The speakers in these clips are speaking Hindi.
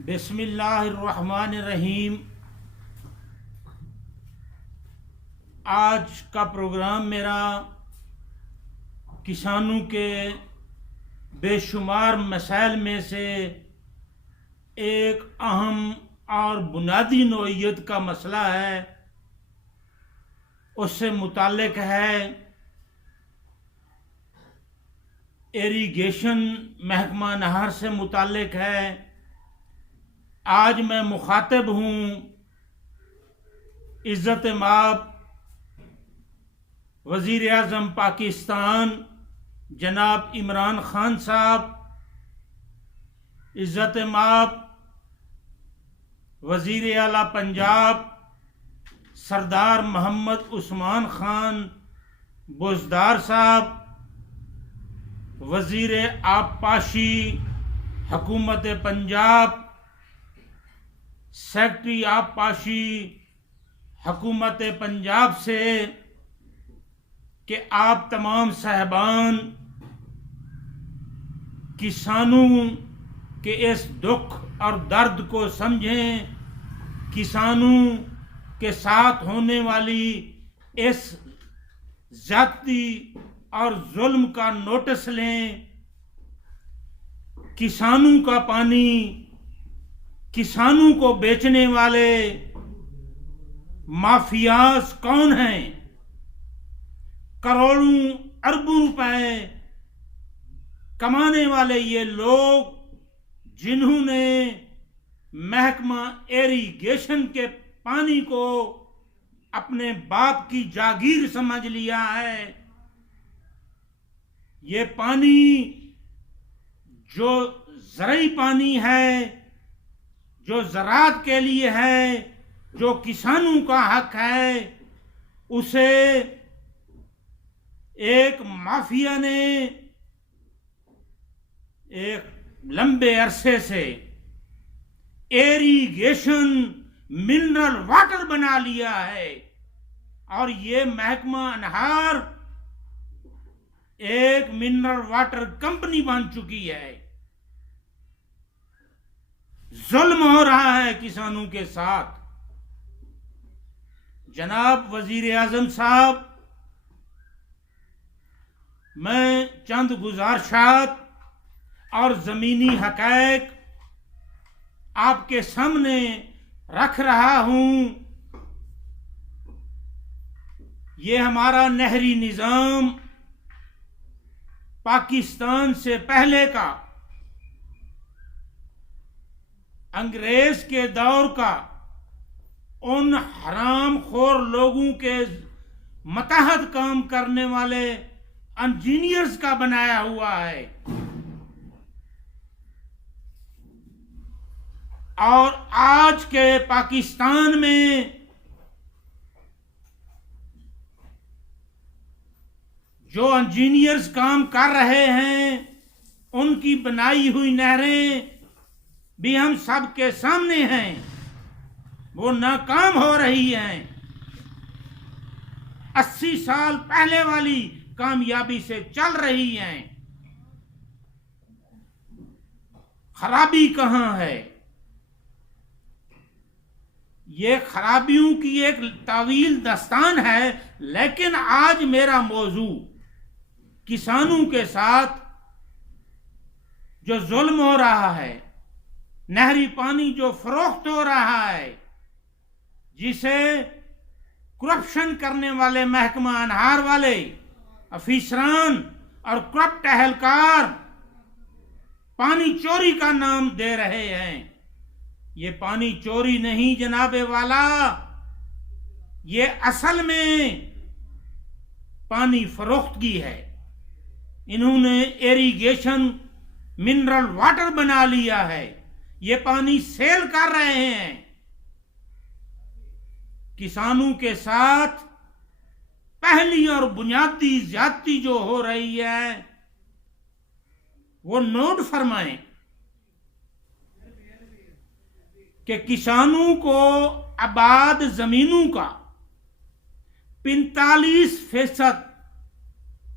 बिस्मिल्लाहिर्रहमानिर्रहीम। आज का प्रोग्राम मेरा किसानों के बेशुमार मसाइल में से एक अहम और बुनियादी नौइयत का मसला है, उससे मुताल्लिक है इरिगेशन महकमा नहर से मुताल्लिक है। आज मैं मुखातिब हूँ इज़्ज़त माब वज़ीर आज़म पाकिस्तान जनाब इमरान खान साहब, इज़्ज़त माब वज़ीर आला पंजाब सरदार मोहम्मद उस्मान खान बुज़दार साहब, वज़ीर आबपाशी हुकूमत पंजाब, सेक्रेटरी आबपाशी हुकूमत पंजाब से कि आप तमाम साहबान किसानों के इस दुख और दर्द को समझें, किसानों के साथ होने वाली इस ज़्यादती और जुल्म का नोटिस लें। किसानों का पानी किसानों को बेचने वाले माफियाज कौन हैं? करोड़ों अरबों रुपए कमाने वाले ये लोग जिन्होंने महकमा इरिगेशन के पानी को अपने बाप की जागीर समझ लिया है। ये पानी जो ज़रई पानी है, जो ज़राअत के लिए है, जो किसानों का हक है, उसे एक माफिया ने एक लंबे अरसे से इरिगेशन मिनरल वाटर बना लिया है और ये महकमा अनहार एक मिनरल वाटर कंपनी बन चुकी है। जुल्म हो रहा है किसानों के साथ। जनाब वजीर आजम साहब, मैं चंद गुजारिशात और ज़मीनी हक़ाइक़ आपके सामने रख रहा हूँ। ये हमारा नहरी निज़ाम पाकिस्तान से पहले का, अंग्रेज के दौर का, उन हराम खोर लोगों के मतहत काम करने वाले इंजीनियर्स का बनाया हुआ है और आज के पाकिस्तान में जो इंजीनियर्स काम कर रहे हैं उनकी बनाई हुई नहरें भी हम सब के सामने हैं, वो नाकाम हो रही हैं। 80 साल पहले वाली कामयाबी से चल रही हैं। खराबी कहां है? ये खराबियों की एक तवील दास्तान है, लेकिन आज मेरा मौजू किसानों के साथ जो जुल्म हो रहा है, नहरी पानी जो फरोख्त हो रहा है, जिसे करप्शन करने वाले महकमा अनहार वाले अफीसरान और करप्ट अहलकार पानी चोरी का नाम दे रहे हैं। ये पानी चोरी नहीं जनाबे वाला, ये असल में पानी फरोख्तगी है। इन्होंने इरिगेशन मिनरल वाटर बना लिया है, ये पानी सेल कर रहे हैं। किसानों के साथ पहली और बुनियादी ज्यादती जो हो रही है वो नोट फरमाएं कि किसानों को आबाद जमीनों का 45%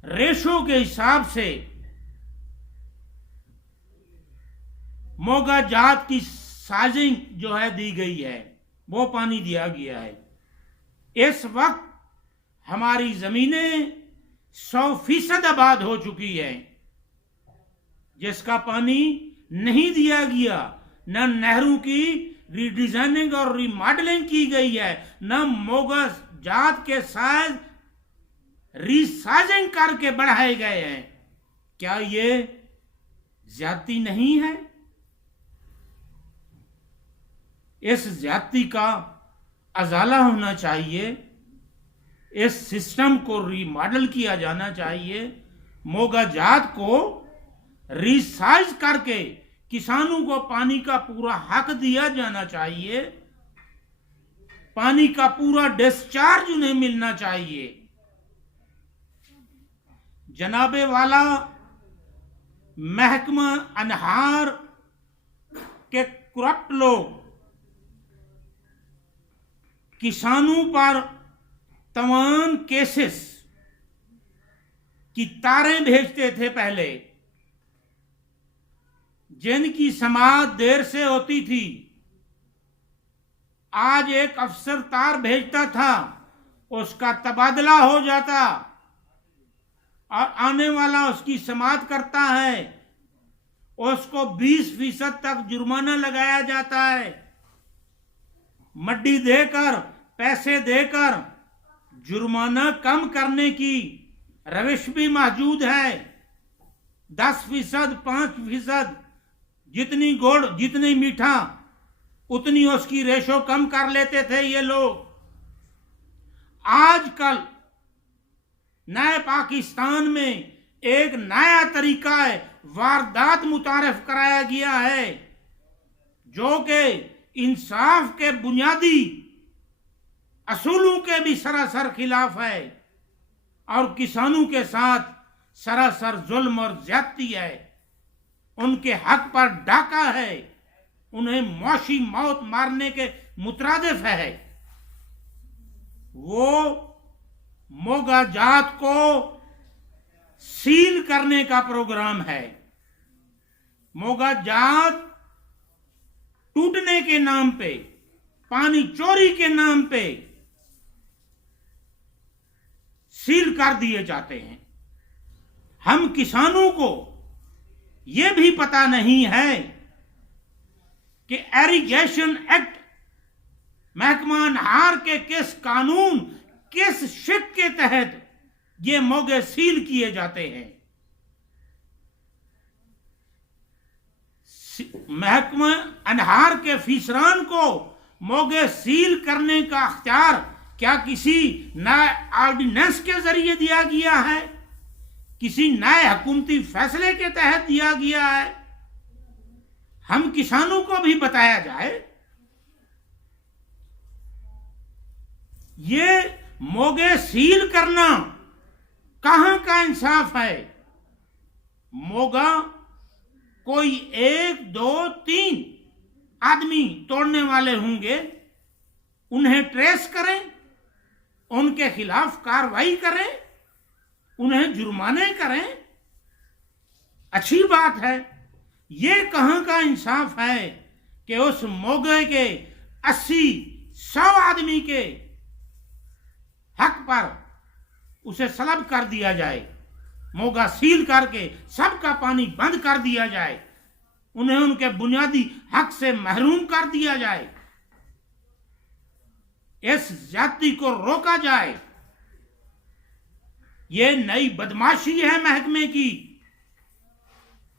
रेशो के हिसाब से मोगा जात की साजिंग जो है दी गई है, वो पानी दिया गया है। इस वक्त हमारी जमीनें 100% आबाद हो चुकी है, जिसका पानी नहीं दिया गया। न नहरों की रीडिजाइनिंग और रिमॉडलिंग की गई है, न मोगा जात के साथ रीसाइजिंग करके बढ़ाए गए हैं। क्या ये ज्यादती नहीं है? इस ज्यादती का अजाला होना चाहिए। इस सिस्टम को रीमॉडल किया जाना चाहिए। मोगा जात को रिसाइज करके किसानों को पानी का पूरा हक दिया जाना चाहिए। पानी का पूरा डिस्चार्ज उन्हें मिलना चाहिए। जनाबे वाला महकमा अनहार के करप्ट लोग किसानों पर तमाम केसेस की तारें भेजते थे पहले, जिनकी समाअत देर से होती थी। आज एक अफसर तार भेजता था, उसका तबादला हो जाता और आने वाला उसकी समाअत करता है, उसको 20% तक जुर्माना लगाया जाता है। मड्डी देकर, पैसे देकर जुर्माना कम करने की रविश भी मौजूद है। 10%, 5%, जितनी गुड़ जितनी मीठा उतनी उसकी रेशो कम कर लेते थे ये लोग। आजकल नए पाकिस्तान में एक नया तरीका है, वारदात मुतारफ कराया गया है, जो कि इंसाफ के बुनियादी असूलों के भी सरासर खिलाफ है और किसानों के साथ सरासर जुल्म और ज्यादती है। उनके हक पर डाका है, उन्हें मौशी मौत मारने के मुतरादिफ है। वो मोगा जात को सील करने का प्रोग्राम है। मोगा जात टूटने के नाम पे, पानी चोरी के नाम पे सील कर दिए जाते हैं। हम किसानों को यह भी पता नहीं है कि एरीगेशन एक्ट, महकमा अनहार के किस कानून, किस शिक के तहत ये मोगे सील किए जाते हैं। महकमा अनहार के फीसरान को मोगे सील करने का अख्तियार क्या किसी नए ऑर्डिनेंस के जरिए दिया गया है, किसी नए हुकूमती फैसले के तहत दिया गया है? हम किसानों को भी बताया जाए। ये मोगे सील करना कहां का इंसाफ है? मोगा कोई 1, 2, 3 आदमी तोड़ने वाले होंगे, उन्हें ट्रेस करें, उनके खिलाफ कार्रवाई करें, उन्हें जुर्माने करें, अच्छी बात है। ये कहां का इंसाफ है कि उस मोगे के 80-100 आदमी के हक पर उसे सलब कर दिया जाए, मोगा सील करके सबका पानी बंद कर दिया जाए, उन्हें उनके बुनियादी हक से महरूम कर दिया जाए, इस ज्यादती को रोका जाए। ये नई बदमाशी है महकमे की।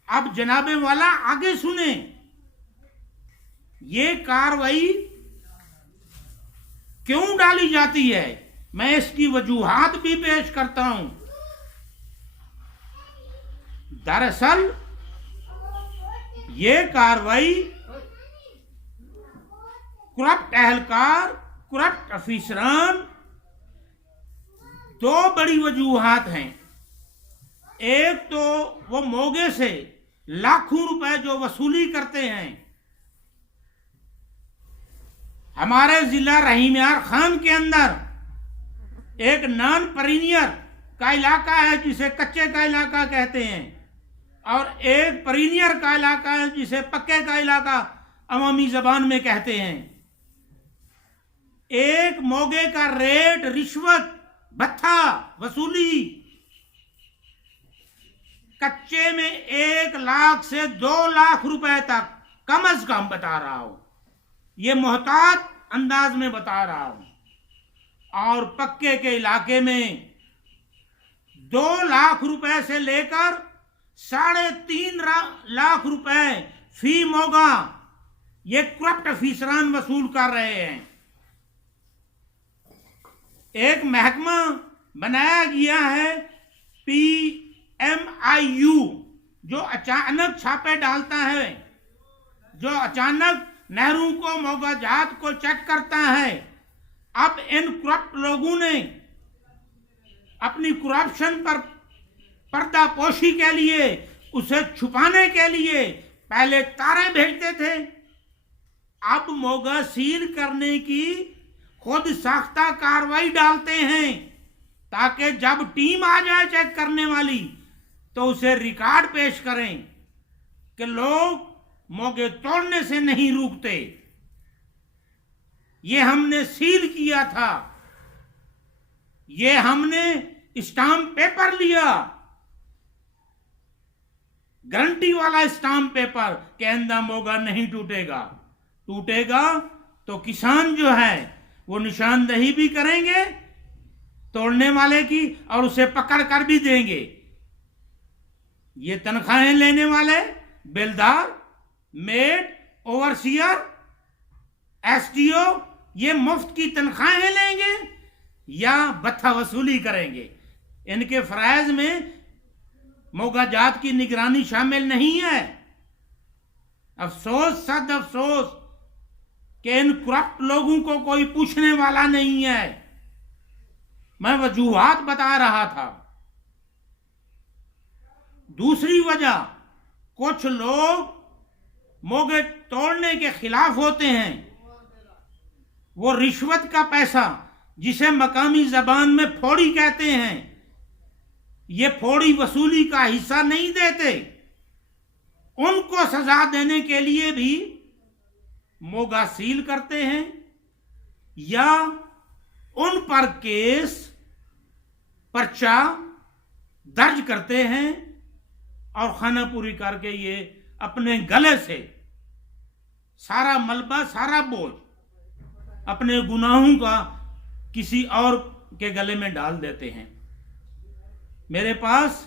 अब जनाबे वाला आगे सुने, ये कार्रवाई क्यों डाली जाती है, मैं इसकी वजूहात भी पेश करता हूं। दरअसल ये कार्रवाई करप्ट एहलकार, करप्ट अफीसरान, 2 बड़ी वजूहात हैं। एक तो वो मोगे से लाखों रुपए जो वसूली करते हैं। हमारे जिला रहीम यार खान के अंदर एक नॉन परीनियर का इलाका है जिसे कच्चे का इलाका कहते हैं, और एक परीनियर का इलाका है जिसे पक्के का इलाका अवामी जबान में कहते हैं। एक मोगे का रेट, रिश्वत, भत्ता, वसूली कच्चे में 1 लाख से 2 लाख रुपए तक कम अज कम बता रहा हूं, ये मोहतात अंदाज में बता रहा हूं। और पक्के के इलाके में 2 लाख रुपए से लेकर 3.5 लाख रुपए फी मोगा ये करप्ट अफीसरान वसूल कर रहे हैं। एक महकमा बनाया गया है PMIU, जो अचानक छापे डालता है, जो अचानक नेहरू को, मोगाजात को चेक करता है। अब इन करप्ट लोगों ने अपनी करप्शन पर पर्दापोशी के लिए, उसे छुपाने के लिए पहले तारे भेजते थे, अब मोगा सील करने की खुद साख्ता कार्रवाई डालते हैं, ताकि जब टीम आ जाए चेक करने वाली तो उसे रिकॉर्ड पेश करें कि लोग मोगे तोड़ने से नहीं रुकते। ये हमने सील किया था, ये हमने स्टाम्प पेपर लिया, गारंटी वाला स्टाम्प पेपर के अंदर मोगा नहीं टूटेगा। टूटेगा तो किसान जो है वो निशानदही भी करेंगे तोड़ने वाले की, और उसे पकड़ कर भी देंगे। ये तनख्वाहें लेने वाले बेलदार, मेड, ओवरसियर, SDO ये मुफ्त की तनख्वाहें लेंगे या भत्ता वसूली करेंगे। इनके फराइज में मोगाजात की निगरानी शामिल नहीं है। अफसोस, सद अफसोस कि इन करप्ट लोगों को कोई पूछने वाला नहीं है। मैं वजूहात बता रहा था। दूसरी वजह, कुछ लोग मोगे तोड़ने के खिलाफ होते हैं। वो रिश्वत का पैसा, जिसे मकामी जबान में फोड़ी कहते हैं, ये फोड़ी वसूली का हिस्सा नहीं देते। उनको सजा देने के लिए भी मोगा सील करते हैं या उन पर केस, पर्चा दर्ज करते हैं और खानापुरी करके ये अपने गले से सारा मलबा, सारा बोझ अपने गुनाहों का किसी और के गले में डाल देते हैं। मेरे पास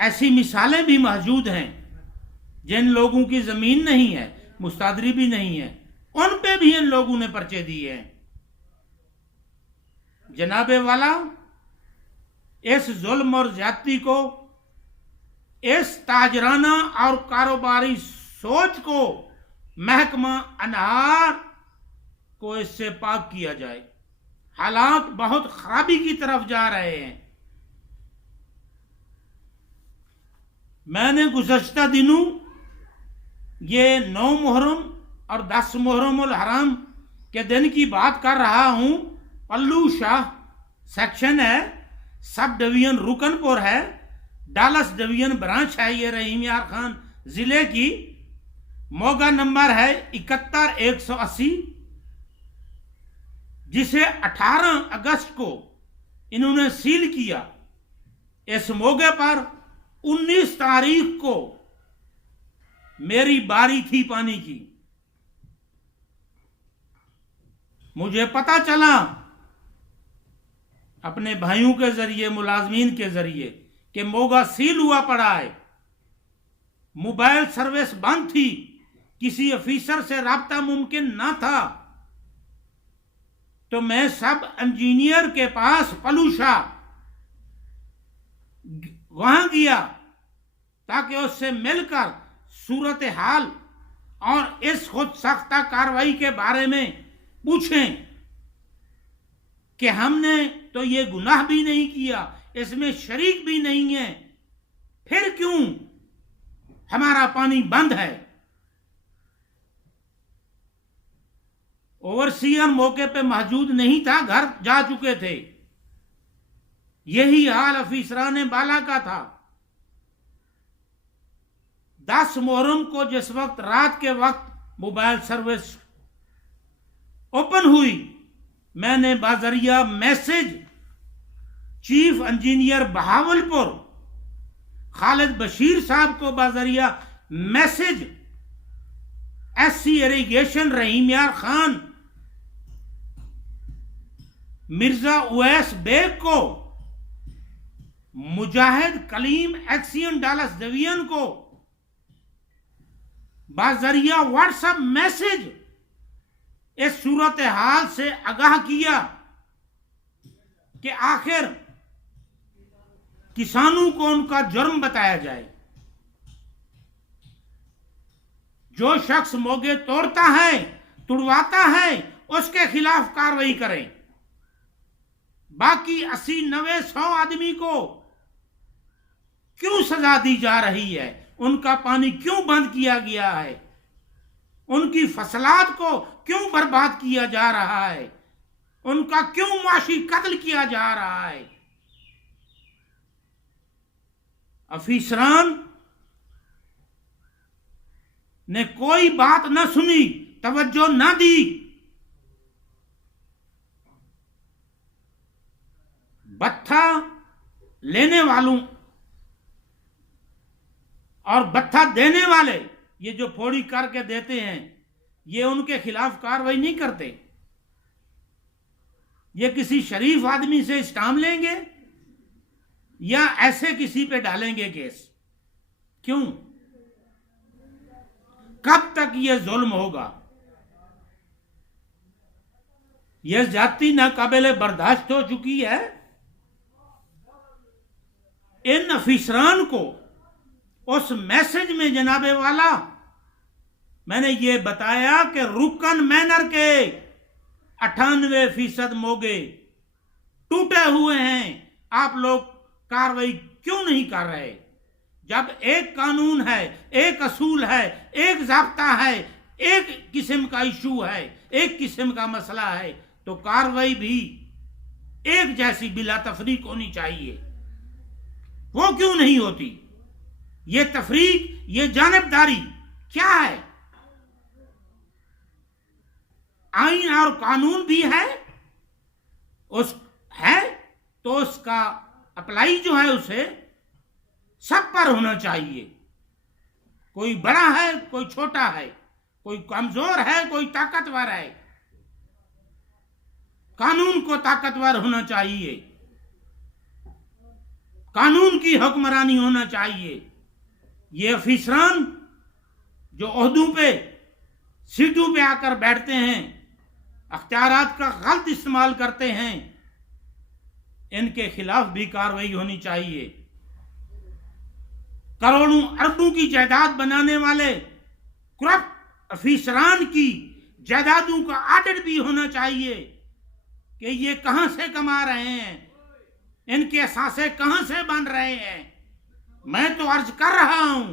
ऐसी मिसालें भी मौजूद हैं जिन लोगों की जमीन नहीं है, मुस्तादरी भी नहीं है, उन पे भी इन लोगों ने पर्चे दिए हैं। जनाबे वाला, इस जुल्म और ज्यादती को, इस ताजराना और कारोबारी सोच को महकमा अनहार को इससे पाक किया जाए। हालात बहुत खराबी की तरफ जा रहे हैं। मैंने गुज़श्ता दिनों ये 9 मुहर्रम और 10 मुहर्रम उल हराम के दिन की बात कर रहा हूं। पल्लू शाह सेक्शन है, सब डिवीजन रुकनपुर है, डालस डिवीजन ब्रांच है, ये रहीम यार खान जिले की। मोगा नंबर है 71180, जिसे 18 अगस्त को इन्होंने सील किया। इस मौके पर 19 तारीख को मेरी बारी थी पानी की। मुझे पता चला अपने भाइयों के जरिए, मुलाजमीन के जरिए, कि मोगा सील हुआ पड़ा है। मोबाइल सर्विस बंद थी, किसी ऑफिसर से राब्ता मुमकिन ना था। तो मैं सब इंजीनियर के पास पलूशा वहां गया ताकि उससे मिलकर सूरत हाल और इस खुद सख्ता कार्रवाई के बारे में पूछें कि हमने तो ये गुनाह भी नहीं किया, इसमें शरीक भी नहीं है, फिर क्यों हमारा पानी बंद है। ओवरसीयर मौके पे मौजूद नहीं था, घर जा चुके थे। यही हाल अफीसरान बाला का था। 10 मुहर्रम को जिस वक्त रात के वक्त मोबाइल सर्विस ओपन हुई, मैंने बाजरिया message chief engineer Bahawalpur Khalid Bashir साहब को बाजरिया message SE irrigation Rahim Yar Khan, Mirza Uwais Baig को, मुजाहिद कलीम एक्सियन डालस डिवीजन को बाजरिया व्हाट्सएप मैसेज इस सूरत हाल से आगाह किया कि आखिर किसानों को उनका जुर्म बताया जाए। जो शख्स मोगे तोड़ता है, तुड़वाता है, उसके खिलाफ कार्रवाई करें। बाकी 80, 90, 100 आदमी को क्यों सजा दी जा रही है? उनका पानी क्यों बंद किया गया है? उनकी फसलात को क्यों बर्बाद किया जा रहा है? उनका क्यों मुआशी कत्ल किया जा रहा है? अफीसरान ने कोई बात न सुनी, तवज्जो न दी। भत्ता लेने वालों और भत्ता देने वाले, ये जो फोड़ी करके देते हैं, ये उनके खिलाफ कार्रवाई नहीं करते। ये किसी शरीफ आदमी से स्टाम्प लेंगे या ऐसे किसी पे डालेंगे केस? क्यों? कब तक ये जुल्म होगा? यह जाति नाकाबिले बर्दाश्त हो चुकी है। इन अफीसरान को उस मैसेज में जनाबे वाला मैंने ये बताया कि रुकन मैनर के 98% मोगे टूटे हुए हैं। आप लोग कार्रवाई क्यों नहीं कर रहे? जब एक कानून है, एक असूल है, एक ज़ाब्ता है, एक किस्म का इशू है, एक किस्म का मसला है, तो कार्रवाई भी एक जैसी बिला तफरीक होनी चाहिए। वो क्यों नहीं होती? ये तफरीक, ये जानिबदारी क्या है? आईन और कानून भी है, उस है तो उसका अप्लाई जो है उसे सब पर होना चाहिए। कोई बड़ा है, कोई छोटा है, कोई कमजोर है, कोई ताकतवर है। कानून को ताकतवर होना चाहिए, कानून की हुक्मरानी होना चाहिए। ये अफीसरान जो ओहदों पे, सीटों पे आकर बैठते हैं, अख्तियारात का गलत इस्तेमाल करते हैं, इनके खिलाफ भी कार्रवाई होनी चाहिए। करोड़ों अरबों की जायदाद बनाने वाले करप्ट अफीसरान की जायदादों का ऑडिट भी होना चाहिए कि ये कहां से कमा रहे हैं, इनके असासे कहां से बन रहे हैं। मैं तो अर्ज कर रहा हूं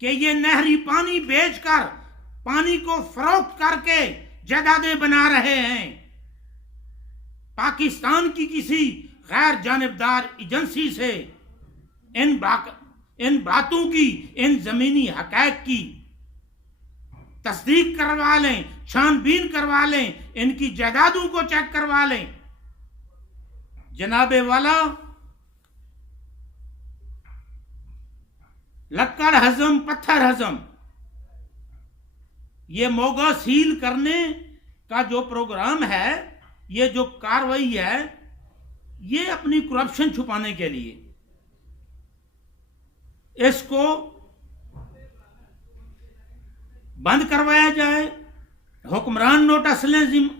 कि ये नहरी पानी बेचकर, पानी को फरोख्त करके जायदादें बना रहे हैं। पाकिस्तान की किसी गैर जानिबदार एजेंसी से इन बातों की, इन जमीनी हकैक की तस्दीक करवा लें, छानबीन करवा लें, इनकी जायदादों को चेक करवा लें। जनाबे वाला लक्कड़ हजम, पत्थर हजम, ये मोगा सील करने का जो प्रोग्राम है, ये जो कार्रवाई है, ये अपनी करप्शन छुपाने के लिए, इसको बंद करवाया जाए। हुक्मरान नोटिस लें,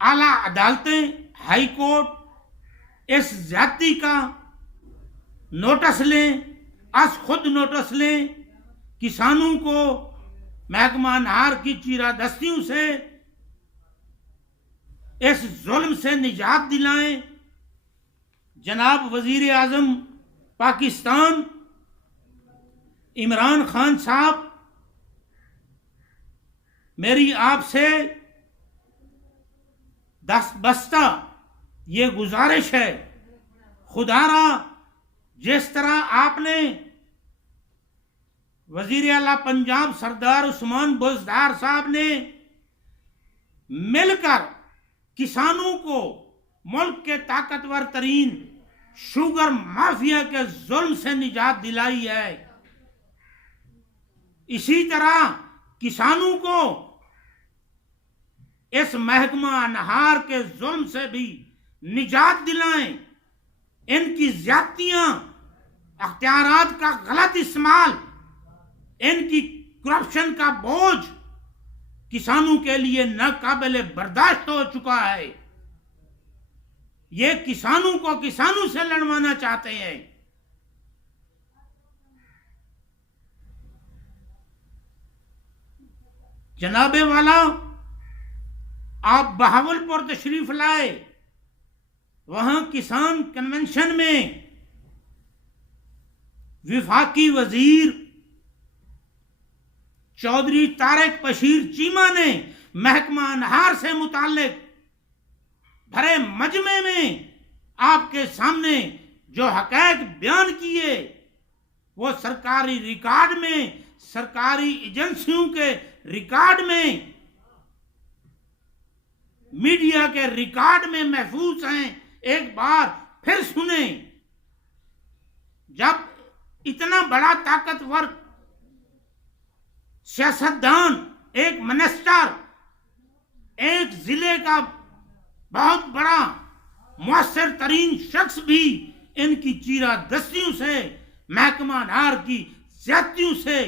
आला अदालतें, हाई कोर्ट इस जाति का नोटिस लें, आज खुद नोटिस लें, किसानों को महकमा नार की चीरादस्तियों से इस जुल्म से निजात दिलाएं। जनाब वजीर आजम पाकिस्तान इमरान खान साहब, मेरी आपसे दस्तबस्ता ये गुजारिश है, खुदारा जिस तरह आपने वजीर आला पंजाब सरदार उस्मान बुज़दार साहब ने मिलकर किसानों को मुल्क के ताकतवर तरीन शुगर माफिया के जुल्म से निजात दिलाई है। इसी तरह किसानों को इस महकमा अनहार के जुल्म से भी निजात दिलाएं। इनकी ज्यादतियां, अख्तियारात का गलत इस्तेमाल, इनकी करप्शन का बोझ किसानों के लिए नाकाबिले बर्दाश्त हो चुका है। ये किसानों को किसानों से लड़वाना चाहते हैं। जनाबे वाला, आप बहावलपुर तशरीफ लाए, वहां किसान कन्वेंशन में विफाकी वजीर चौधरी तारिक बशीर चीमा ने महकमा अनहार से मुताल्लिक भरे मजमे में आपके सामने जो हक़ाइक़ बयान किए, वो सरकारी रिकॉर्ड में, सरकारी एजेंसियों के रिकॉर्ड में, मीडिया के रिकॉर्ड में महफूज हैं। एक बार फिर सुने। जब इतना बड़ा ताकतवर सियासतदान, एक मिनिस्टर, एक जिले का बहुत बड़ा मुअस्सर तरीन शख्स भी इनकी चीरादस्तियों से, महकमा अनहार की ज्यादतियों से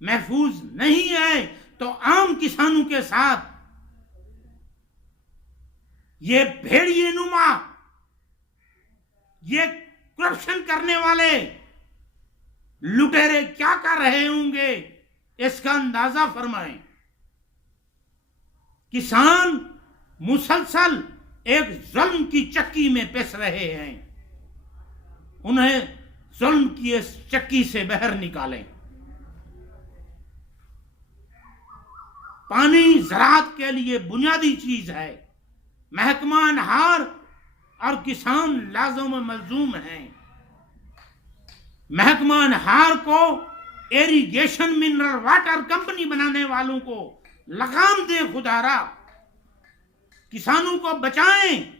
महफूज नहीं है, तो आम किसानों के साथ ये भेड़िए नुमा, ये करप्शन करने वाले लुटेरे क्या कर रहे होंगे, इसका अंदाजा फरमाएं। किसान मुसलसल एक जुल्म की चक्की में पिस रहे हैं। उन्हें जुल्म की इस चक्की से बाहर निकालें। पानी ज़राअत के लिए बुनियादी चीज है। महकमा अनहार और किसान लाज़िम मलजूम हैं। महकमा अनहार को इरिगेशन मिनरल वाटर कंपनी बनाने वालों को लगाम दे खुदारा। किसानों को बचाएं।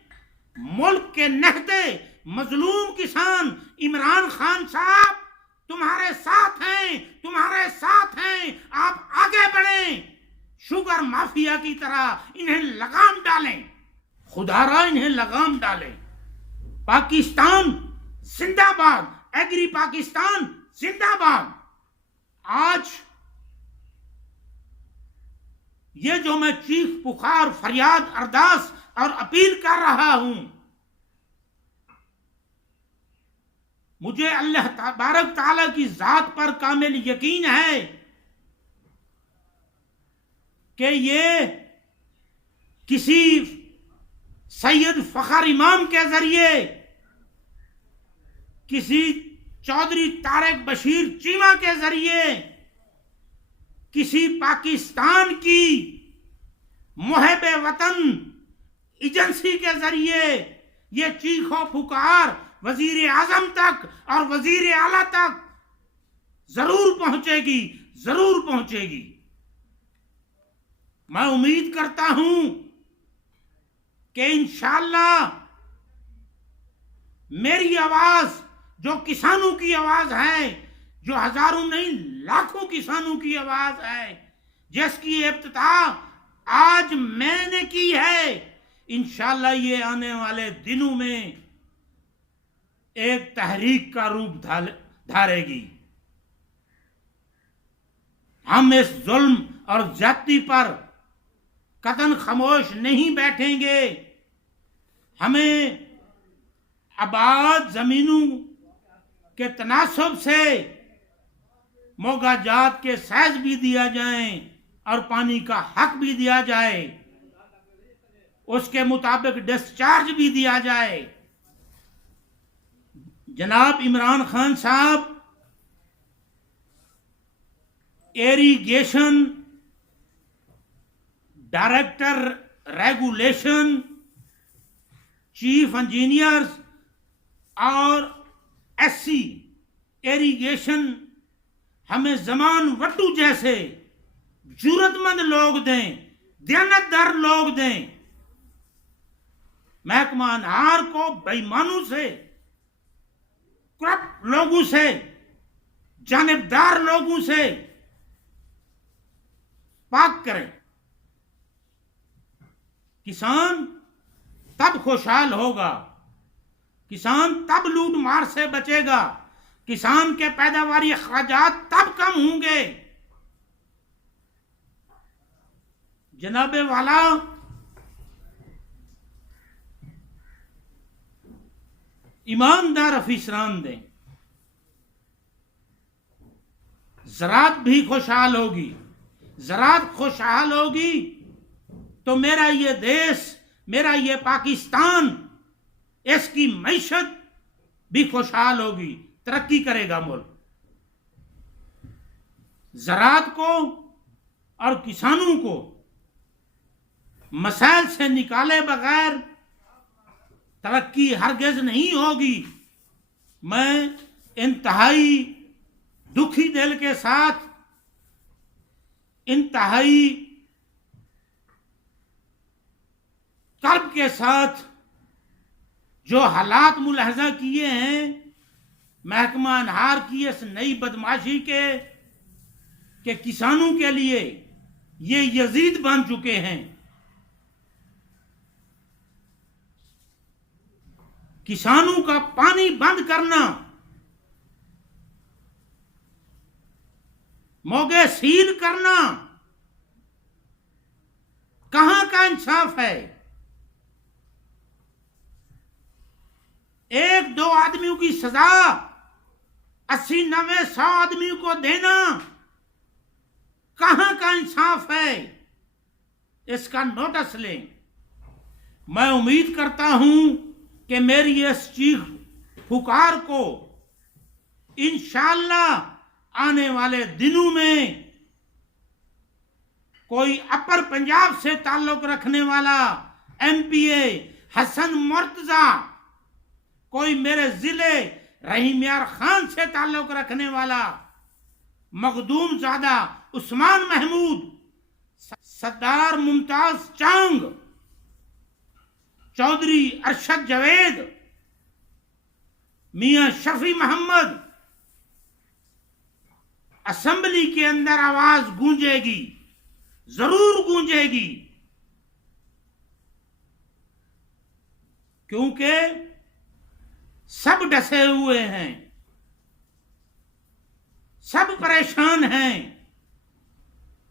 मुल्क के नहते मजलूम किसान इमरान खान साहब तुम्हारे साथ हैं, तुम्हारे साथ हैं। आप आगे बढ़ें। शुगर माफिया की तरह इन्हें लगाम डालें, खुदारा इन्हें लगाम डालें। पाकिस्तान जिंदाबाद, एग्री पाकिस्तान जिंदाबाद। आज ये जो मैं चीख पुकार, फरियाद, अरदास और अपील कर रहा हूं, मुझे अल्लाह तबारक ताला की जात पर कामिल यकीन है कि ये किसी सैयद फखर इमाम के जरिए, किसी चौधरी तारिक बशीर चीमा के जरिए, किसी पाकिस्तान की मुहब्बे वतन एजेंसी के जरिए ये चीखो पुकार वजीर आजम तक और वजीर आला तक जरूर पहुंचेगी, जरूर पहुंचेगी। मैं उम्मीद करता हूं कि इंशाअल्लाह मेरी आवाज, जो किसानों की आवाज है, जो हजारों नहीं लाखों किसानों की आवाज है, जिसकी इब्तिदा आज मैंने की है, इंशाअल्लाह ये आने वाले दिनों में एक तहरीक का रूप धारेगी। हम इस जुल्म और ज्यादती पर कतन खामोश नहीं बैठेंगे। हमें आबाद जमीनों के तनासब से मोगाजात के सैज भी दिया जाए और पानी का हक भी दिया जाए, उसके मुताबिक डिस्चार्ज भी दिया जाए। जनाब इमरान खान साहब irrigation director regulation, chief engineers और एससी इरिगेशन हमें जमान वट्टू जैसे जरूरतमंद लोग दें, दयानतदार लोग दें। महकमा अनहार को बेईमानों से, करप्ट लोगों से, जानिबदार लोगों से पाक करें। किसान तब खुशहाल होगा, किसान तब लूट मार से बचेगा, किसान के पैदावारी अखराजात तब कम होंगे। जनाबे वाला, ईमानदार अफीसरान दें, ज़राअत भी खुशहाल होगी। ज़राअत खुशहाल होगी तो मेरा ये देश, मेरा ये पाकिस्तान, इसकी मईशत भी खुशहाल होगी, तरक्की करेगा मुल्क। ज़राअत को और किसानों को मसाइल से निकाले बगैर तरक्की हरगिज नहीं होगी। मैं इंतहाई दुखी दिल के साथ, इंतहाई कर्ब के साथ जो हालात मुलाहजा किए हैं महकमा अनहार की इस नई बदमाशी के किसानों के लिए ये यजीद बन चुके हैं। किसानों का पानी बंद करना, मोगे सील करना, कहां का इंसाफ है? एक दो आदमियों की सजा 80, 90, 100 आदमियों को देना, कहां का इंसाफ है? इसका नोटिस लें। मैं उम्मीद करता हूं कि मेरी इस चीख पुकार को इंशाअल्लाह आने वाले दिनों में कोई अपर पंजाब से ताल्लुक रखने वाला एमपीए हसन मुर्तजा, कोई मेरे जिले रहीम यार खान से ताल्लुक रखने वाला मखदूम ज़ादा उस्मान महमूद, सरदार मुमताज चांग, चौधरी अरशद जवेद, मियां शफी मोहम्मद, असेंबली के अंदर आवाज गूंजेगी, जरूर गूंजेगी, क्योंकि सब डसे हुए हैं, सब परेशान हैं।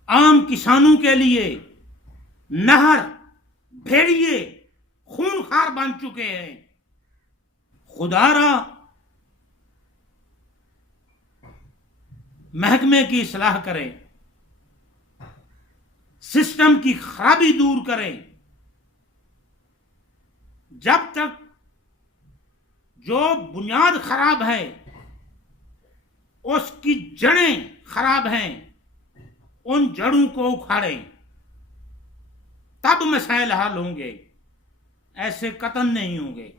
आम किसानों के लिए नहर, भेड़िए खूनखार बन चुके हैं। खुदारा महकमे की इस्लाह करें, सिस्टम की खराबी दूर करें। जब तक जो बुनियाद खराब है, उसकी जड़ें खराब हैं, उन जड़ों को उखाड़ें, तब मसाइल हल होंगे, ऐसे कतन नहीं होंगे।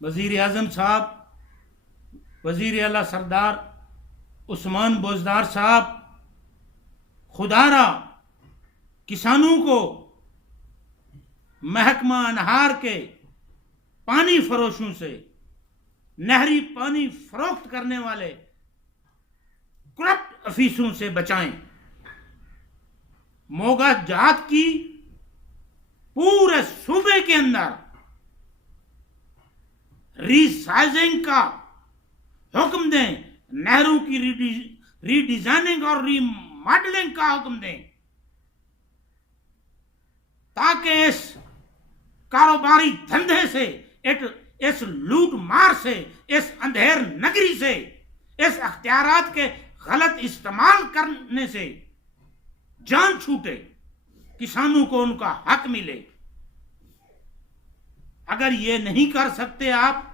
वजीर आजम साहब, वजीर आला सरदार उस्मान बोजदार साहब, खुदारा किसानों को महकमा अनहार के पानी फरोशों से, नहरी पानी फरोख्त करने वाले करप्ट अफीसरों से बचाएं। मोगा जात की पूरे सूबे के अंदर रीसाइजिंग का हुक्म दें, नहरों की रीडिजाइनिंग और रीमॉडलिंग का हुक्म दें, ताकि इस कारोबारी धंधे से, इस लूट मार से, इस अंधेर नगरी से, इस अख्तियारात के गलत इस्तेमाल करने से जान छूटे, किसानों को उनका हक मिले। अगर ये नहीं कर सकते आप,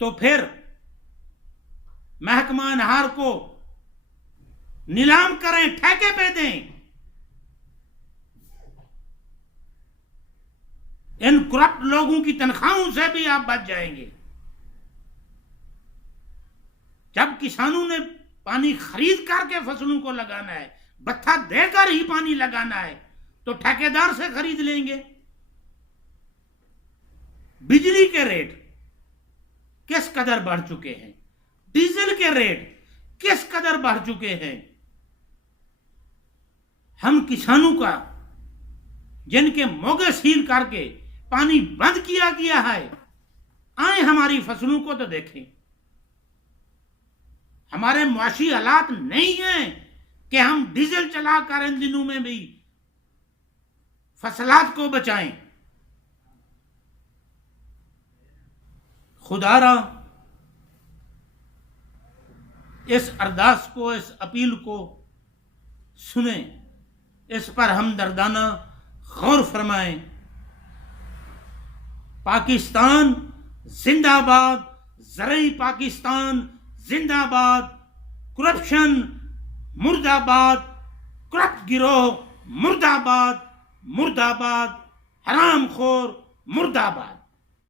तो फिर महकमा अनहार को नीलाम करें, ठेके पे दें। इन करप्ट लोगों की तनख्वाहों से भी आप बच जाएंगे। जब किसानों ने पानी खरीद करके फसलों को लगाना है, भत्ता देकर ही पानी लगाना है, तो ठेकेदार से खरीद लेंगे। बिजली के रेट किस कदर बढ़ चुके हैं, डीजल के रेट किस कदर बढ़ चुके हैं। हम किसानों का जिनके मोगे सील करके पानी बंद किया गया है, आए हमारी फसलों को तो देखें। हमारे मुआशी हालात नहीं हैं कि हम डीजल चलाकर इन दिनों में भी फसलात को बचाएं। खुदारा इस अरदास को, इस अपील को सुने, इस पर हमदर्दाना गौर फरमाएं। पाकिस्तान जिंदाबाद, ज़रई पाकिस्तान जिंदाबाद, करप्शन मुर्दाबाद, करप्ट गिरोह मुर्दाबाद, मुर्दाबाद, हरामखोर मुर्दाबाद।